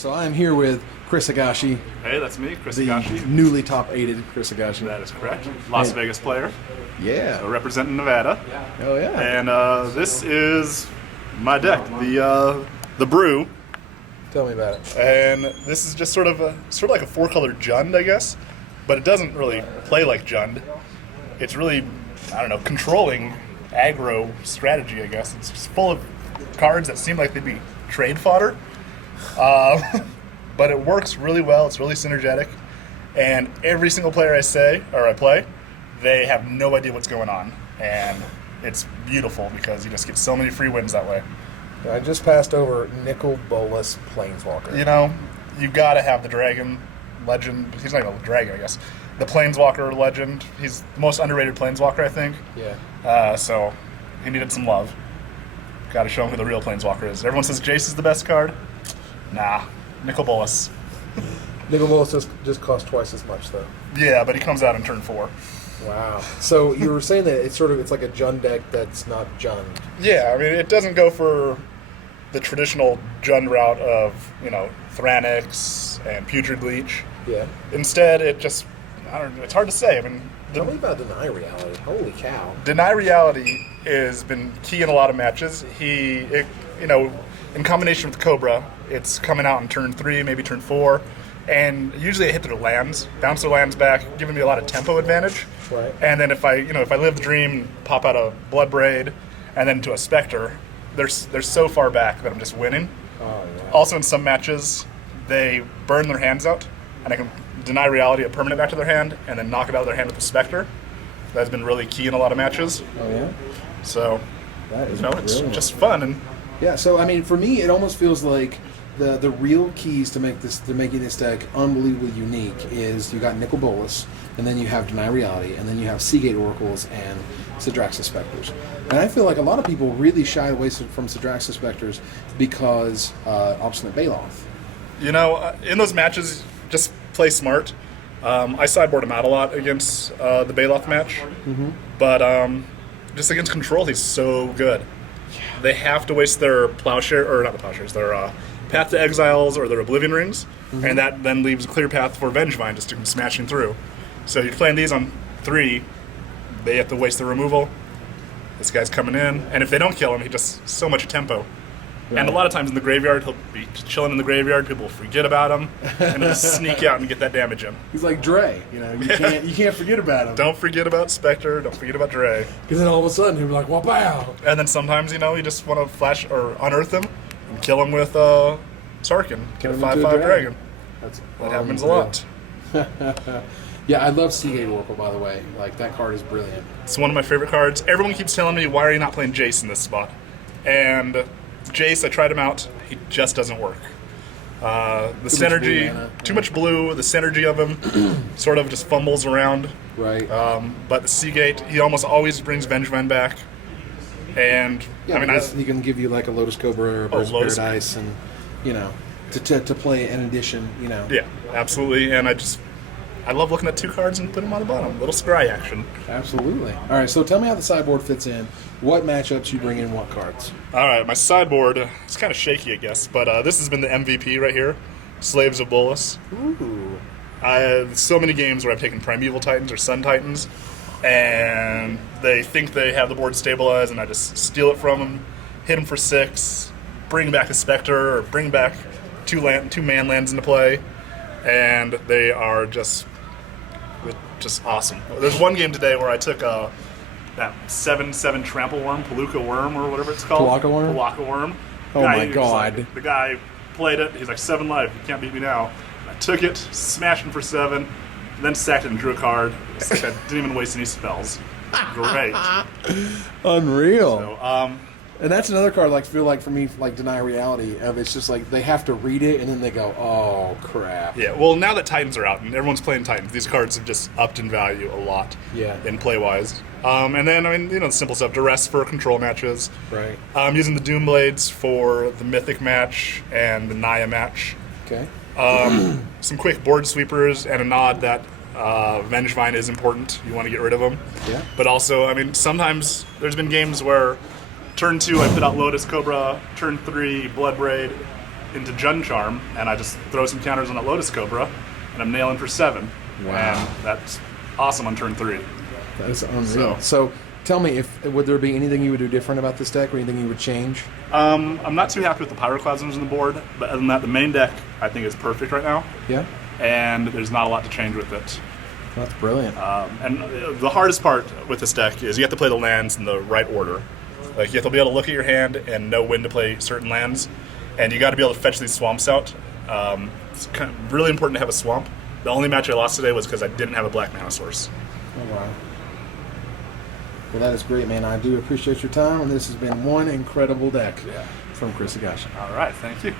So I am here with Chris Higashi, Hey, that's me, Chris the Higashi. newly top-aided Chris Higashi. That is correct. Las Vegas player, Yeah. representing Nevada. Oh yeah. And this is my deck, the Brew. Tell me about it. And this is just sort of like a four-color Jund, I guess. But it doesn't really play like Jund. It's really, I don't know, controlling aggro strategy, I guess. It's just full of cards that seem like they'd be trade fodder. But it works really well. It's really synergetic. And every single player I play, they have no idea what's going on. And it's beautiful because you just get so many free wins that way. I just passed over Nicol Bolas Planeswalker. You know, you got to have the Dragon Legend. He's not even a dragon, I guess. The Planeswalker Legend. He's the most underrated Planeswalker, I think. Yeah. So he needed some love. Got to show him who the real Planeswalker is. Everyone says Jace is the best card. Nah, Nicol Bolas. Nicol Bolas just costs twice as much, though. Yeah, but he comes out in turn 4. Wow. So you were saying that it's like a Jund deck that's not Jund. Yeah, I mean, it doesn't go for the traditional Jund route of, Thranix and Putrid Leech. Yeah. Instead, it just, I don't know, it's hard to say. I mean, Tell me about Deny Reality. Holy cow. Deny Reality has been key in a lot of matches. In combination with Cobra, it's coming out in turn 3, maybe turn 4, and usually I hit their lands, bounce their lands back, giving me a lot of tempo advantage. Right. And then if I live the dream, pop out a Bloodbraid, and then to a Spectre, they're so far back that I'm just winning. Oh, yeah. Also, in some matches, they burn their hands out, and I can Deny Reality a permanent back to their hand, and then knock it out of their hand with a Spectre. That's been really key in a lot of matches. Oh, yeah? So, That is it's brilliant. just fun. And Yeah, so I mean, for me, it almost feels like the real keys to making this deck unbelievably unique is you got Nicol Bolas, and then you have Deny Reality, and then you have Seagate Oracles and Sidraxis Specters. And I feel like a lot of people really shy away from Sidraxis Specters because Obstinate Baloth. in those matches, just play smart. I sideboard him out a lot against the Baloth match, but just against Control, he's so good. They have to waste their their Path to Exiles or their Oblivion Rings, and that then leaves a clear path for Vengevine just to come smashing through. So you're playing these on 3, they have to waste the removal. This guy's coming in, and if they don't kill him, he just so much tempo. Right. And a lot of times in the graveyard, he'll be chilling in the graveyard. People will forget about him, and he'll just sneak out and get that damage in. He's like Dre, you can't forget about him. Don't forget about Spectre. Don't forget about Dre. Because then all of a sudden he'll be like, wow. And then sometimes, you just want to flash or unearth him and kill him with Sarkin. Get a 5/5 dragon. That happens a lot. Yeah, I love Seagate Oracle, by the way. Like, that card is brilliant. It's one of my favorite cards. Everyone keeps telling me, why are you not playing Jace in this spot? And Jace, I tried him out. He just doesn't work. The synergy, too much blue. The synergy of him sort of just fumbles around. Right. But the Seagate, he almost always brings Vengevine back. And yeah, he can give you like a Lotus Cobra or a Burst of Lotus Paradise, and to play an addition. Yeah, absolutely. And I love looking at 2 cards and putting them on the bottom. Little scry action. Absolutely. All right, so tell me how the sideboard fits in. What matchups you bring in what cards? All right, my sideboard, it's kind of shaky, I guess, but this has been the MVP right here, Slaves of Bolas. Ooh. I have so many games where I've taken Primeval Titans or Sun Titans, and they think they have the board stabilized, and I just steal it from them, hit them for 6, bring back a Spectre, or bring back 2 man lands into play, and they are just awesome. There's one game today where I took that 7/7 Trample Worm, Palooka Worm, or whatever it's called. Palooka Worm. Oh my god. The guy played it. He's like 7 life. You can't beat me now. I took it, smashed him for 7, then sacked it and drew a card. It's like I didn't even waste any spells. Great. Unreal. So, and that's another card, feel like for me, Deny Reality. It's just like they have to read it and then they go, oh crap. Yeah. Well, now that Titans are out and everyone's playing Titans, these cards have just upped in value a lot. Yeah. In play wise. And then the simple stuff: Duress for control matches. Right. Using the Doom Blades for the Mythic match and the Naya match. Okay. Some quick board sweepers and a nod that Vengevine is important. You want to get rid of them. Yeah. But also, sometimes there's been games where turn 2 I put out Lotus Cobra, turn 3 Bloodbraid, into Jun Charm, and I just throw some counters on that Lotus Cobra, and I'm nailing for 7. Wow. And that's awesome on turn 3. That is unreal. So tell me, would there be anything you would do different about this deck, or anything you would change? I'm not too happy with the Pyroclasms on the board, but other than that, the main deck I think is perfect right now. Yeah. And there's not a lot to change with it. That's brilliant. And the hardest part with this deck is you have to play the lands in the right order. Like, you have to be able to look at your hand and know when to play certain lands, and you got to be able to fetch these swamps out. It's kind of really important to have a swamp. The only match I lost today was because I didn't have a black mana source. Oh, wow. Well, that is great, man. I do appreciate your time, and this has been one incredible deck from Chris Higashi. All right, thank you.